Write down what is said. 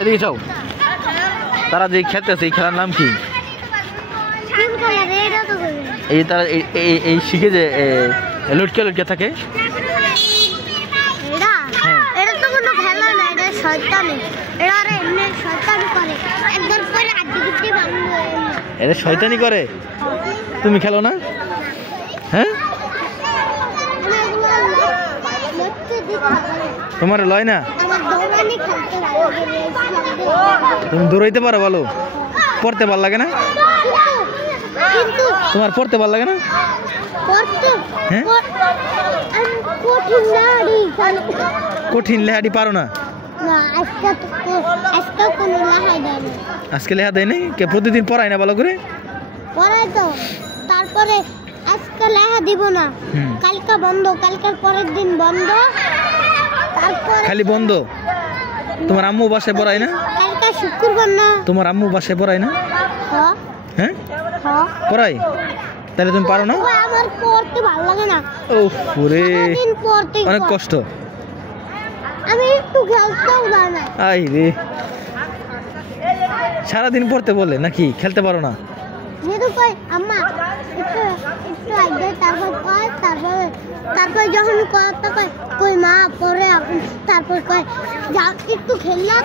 এদিকে যাও। তারা যে খেলতেছে এই খেলার নাম কি? এই তারা এই শিখে যে লুটকে লুটকে থাকে। এটা শয়তানি করে, তুমি খেলো না? হ্যাঁ, তোমার লয় না? তুমি দৌড়াইতে পারো? বলো, পড়তে ভালো লাগে না? তোমার পড়তে ভালো লাগে না? হ্যাঁ, কঠিন লেহাটি পারো না? আজকে লেহা দেয় নাই কে? প্রতিদিন পড়ায় না ভালো করে? পড়াই তো, তারপরে আজকে লেহা দিব না, কালকে বন্ধ, কালকের পরের দিন বন্ধ, তারপরে খালি বন্ধ। তোমার আম্মু বাসায় পড়ায় না? কালকে শুক্রবার না? তোমার আম্মু বাসায় পড়ায় না? হ্যাঁ, পড়াই। তাহলে তুমি পারো না? আমার পড়তে ভালো লাগে না। ওহ রে, সারাদিন পড়তে অনেক কষ্ট। আমি একটু খেলতেও পারি না। আই রে, সারাদিন পড়তে বলে নাকি? খেলতে পারো না? মেয়েদের কই আম্মা একটু একটু আগে, তারপর কয়, তারপর যখন কথা কয় কই মা পরে, তারপর কয় যাও একটু খেললাম।